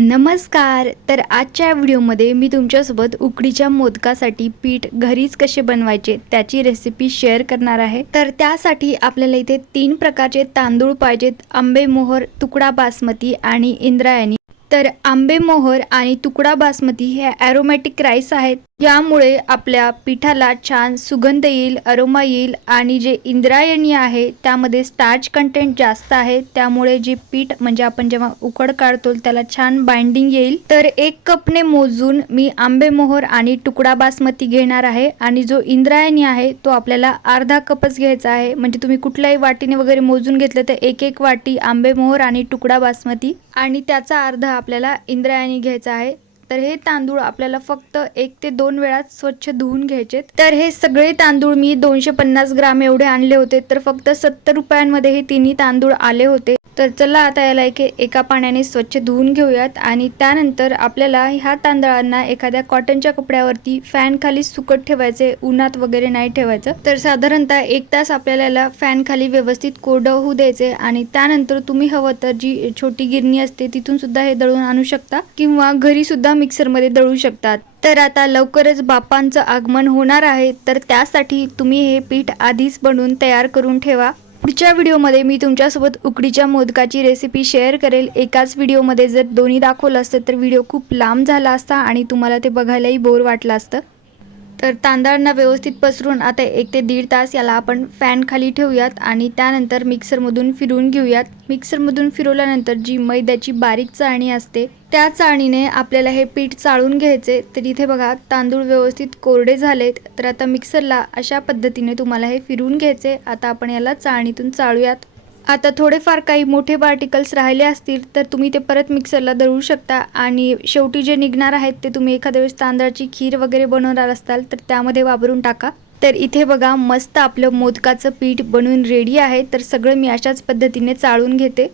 नमस्कार. तर आजच्या व्हिडिओमध्ये मी तुमच्यासोबत उकडीच्या मोदकासाठी पीठ घरीच कसे बनवायचे त्याची रेसिपी शेअर करणार आहे. तर त्यासाठी आपल्याला इथे तीन प्रकारचे तांदूळ पाहिजेत. आंबे मोहर तुकडा बासमती आणि इंद्रायणी. तर आंबे मोहर आणि तुकडा बासमती हे ॲरोमॅटिक राईस आहेत. यामुळे आपल्या पिठाला छान सुगंध येईल अरोमा येईल आणि जे इंद्रायणी आहे त्यामध्ये स्टार्च कंटेंट जास्त आहे. त्यामुळे जे पीठ म्हणजे आपण जेव्हा उकड काढतो त्याला छान बाइंडिंग येईल. तर एक कपने मोजून मी आंबेमोहर आणि तुकडा बासमती घेणार आहे आणि जो इंद्रायणी आहे तो आपल्याला अर्धा कपच घ्यायचा आहे. म्हणजे तुम्ही कुठल्याही वाटीने वगैरे मोजून घेतलं तर एक एक वाटी आंबेमोहर आणि तुकडा बासमती आणि त्याचा अर्धा आपल्याला इंद्रायणी घ्यायचा आहे. तर हे तांदूळ आपल्याला फक्त एक ते दोन वेळात स्वच्छ धुवून घ्यायचे तर हे सगळे तांदूळ मी दोनशे पन्नास ग्राम एवढे आणले होते तर फक्त सत्तर रुपयांमध्ये हे तिन्ही तांदूळ आले होते. तर चला आता याला एक एका पाण्याने स्वच्छ धुवून घेऊयात आणि त्यानंतर आपल्याला ह्या तांदळांना एखाद्या कॉटनच्या कपड्यावरती फॅनखाली सुकट ठेवायचे उन्हात वगैरे नाही ठेवायचं. तर साधारणतः एक तास आपल्याला याला फॅनखाली व्यवस्थित कोरडं होऊ द्यायचे आणि त्यानंतर तुम्ही हवं तर जी छोटी गिरणी असते तिथून सुद्धा हे दळून आणू शकता किंवा घरी सुद्धा मिक्सरमध्ये दळू शकतात तर आता लवकरच बापांचं आगमन होणार आहे तर त्यासाठी तुम्ही हे पीठ आधीच बनवून तयार करून ठेवा. पुढच्या व्हिडिओमध्ये मी तुमच्यासोबत उकडीच्या मोदकाची रेसिपी शेअर करेल. एकाच व्हिडिओमध्ये जर दोन्ही दाखवलं असतं तर व्हिडिओ खूप लांब झाला असता आणि तुम्हाला ते बघायलाही बोर वाटलं असतं. तर तांदळांना व्यवस्थित पसरून आता एक ते दीड तास याला आपण फॅन खाली ठेवूयात आणि त्यानंतर मिक्सरमधून फिरवून घेऊयात. मिक्सरमधून फिरवल्यानंतर जी मैद्याची बारीक चाळणी असते त्या चाळणीने आपल्याला हे पीठ चाळून घ्यायचे. तर इथे बघा तांदूळ व्यवस्थित कोरडे झालेत. तर आता मिक्सरला अशा पद्धतीने तुम्हाला हे फिरवून घ्यायचे. आता आपण याला चाळणीतून चाळूयात. आता थोडेफार काही मोठे पार्टिकल्स राहिले असतील तर तुम्ही ते परत मिक्सरला दळू शकता. आणि शेवटी जे निघणार आहेत ते तुम्ही एखाद्या वेळेस तांदळाची खीर वगैरे बनवणार असाल तर त्यामध्ये वापरून टाका. तर इथे बघा मस्त आपलं मोदकाचं पीठ बनवून रेडी आहे. तर सगळं मी अशाच पद्धतीने चाळून घेते.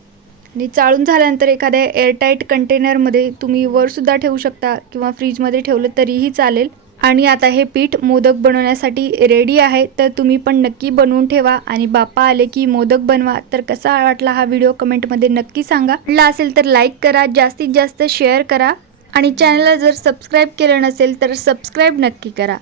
आणि चाळून झाल्यानंतर एखाद्या एअरटाईट कंटेनरमध्ये तुम्ही वरसुद्धा ठेवू शकता किंवा फ्रीजमध्ये ठेवलं तरीही चालेल. आणि आता हे पीठ मोदक बनवण्यासाठी रेडी आहे तर तुम्ही पण नक्की बनवून ठेवा. आणि बापा आले की मोदक बनवा. तर कसा वाटला हा व्हिडिओ कमेंटमध्ये नक्की सांगा. आवडला असेल तर लाईक करा जास्तीत जास्त शेअर करा. आणि चॅनलला जर सबस्क्राईब केलं नसेल तर सबस्क्राईब नक्की करा.